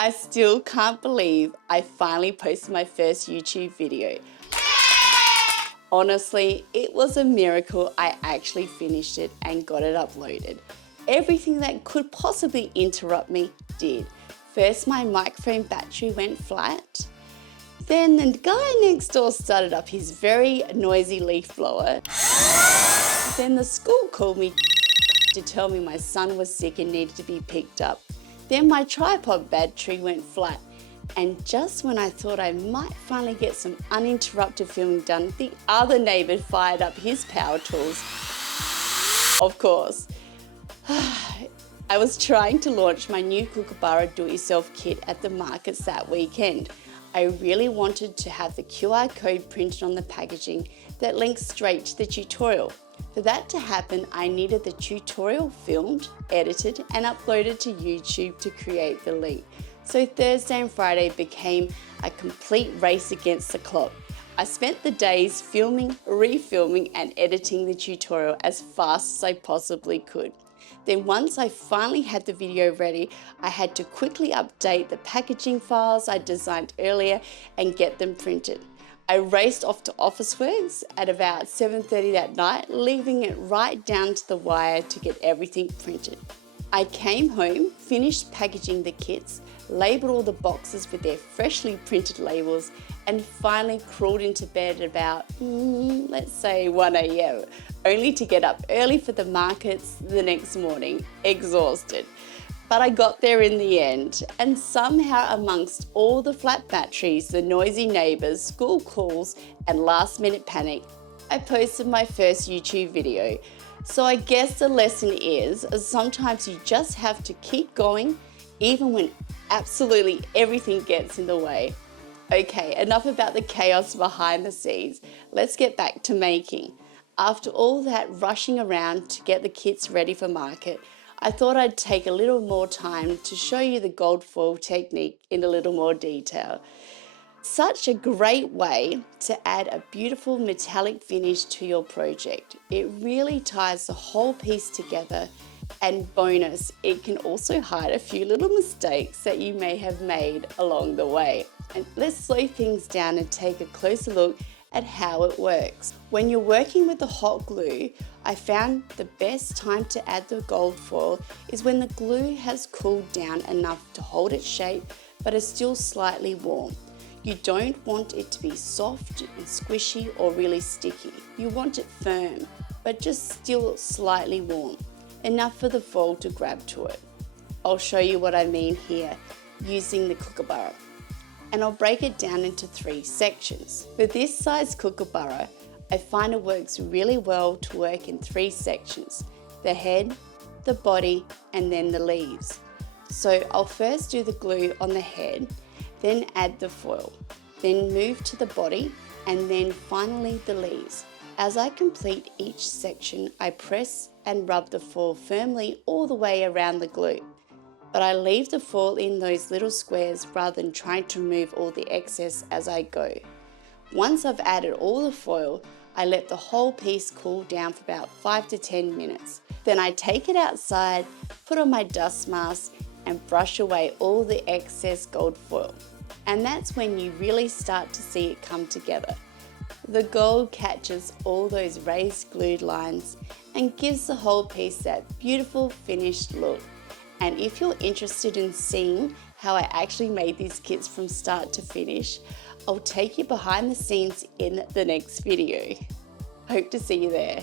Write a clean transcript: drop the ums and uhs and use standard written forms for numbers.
I still can't believe I finally posted my first YouTube video. Honestly, it was a miracle I actually finished it and got it uploaded. Everything that could possibly interrupt me did. First, my microphone battery went flat. Then the guy next door started up his very noisy leaf blower. Then the school called me to tell me my son was sick and needed to be picked up. Then my tripod battery went flat. And just when I thought I might finally get some uninterrupted filming done, the other neighbour fired up his power tools. Of course. I was trying to launch my new Kookaburra do-it-yourself kit at the markets that weekend. I really wanted to have the QR code printed on the packaging that links straight to the tutorial. For that to happen, I needed the tutorial filmed, edited, and uploaded to YouTube to create the link. So Thursday and Friday became a complete race against the clock. I spent the days filming, refilming, and editing the tutorial as fast as I possibly could. Then once I finally had the video ready, I had to quickly update the packaging files I designed earlier and get them printed. I raced off to Officeworks at about 7:30 that night, leaving it right down to the wire to get everything printed. I came home, finished packaging the kits, labelled all the boxes with their freshly printed labels, and finally crawled into bed at about, let's say 1 AM, only to get up early for the markets the next morning, exhausted. But I got there in the end, and somehow amongst all the flat batteries, the noisy neighbours, school calls, and last-minute panic, I posted my first YouTube video. So I guess the lesson is sometimes you just have to keep going, even when absolutely everything gets in the way. Okay, enough about the chaos behind the scenes. Let's get back to making. After all that rushing around to get the kits ready for market, I thought I'd take a little more time to show you the gold foil technique in a little more detail. Such a great way to add a beautiful metallic finish to your project. It really ties the whole piece together, and bonus, it can also hide a few little mistakes that you may have made along the way. And let's slow things down and take a closer look at how it works. When you're working with the hot glue, I found the best time to add the gold foil is when the glue has cooled down enough to hold its shape but is still slightly warm. You don't want it to be soft and squishy or really sticky. You want it firm, but just still slightly warm, enough for the foil to grab to it. I'll show you what I mean here using the Kookaburra. And I'll break it down into 3 sections. For this size Kookaburra, I find it works really well to work in 3 sections: the head, the body, and then the leaves. So I'll first do the glue on the head, then add the foil, then move to the body, and then finally the leaves. As I complete each section, I press and rub the foil firmly all the way around the glue. But I leave the foil in those little squares rather than trying to remove all the excess as I go. Once I've added all the foil, I let the whole piece cool down for about 5 to 10 minutes. Then I take it outside, put on my dust mask, and brush away all the excess gold foil. And that's when you really start to see it come together. The gold catches all those raised glued lines and gives the whole piece that beautiful finished look. And if you're interested in seeing how I actually made these kits from start to finish, I'll take you behind the scenes in the next video. Hope to see you there.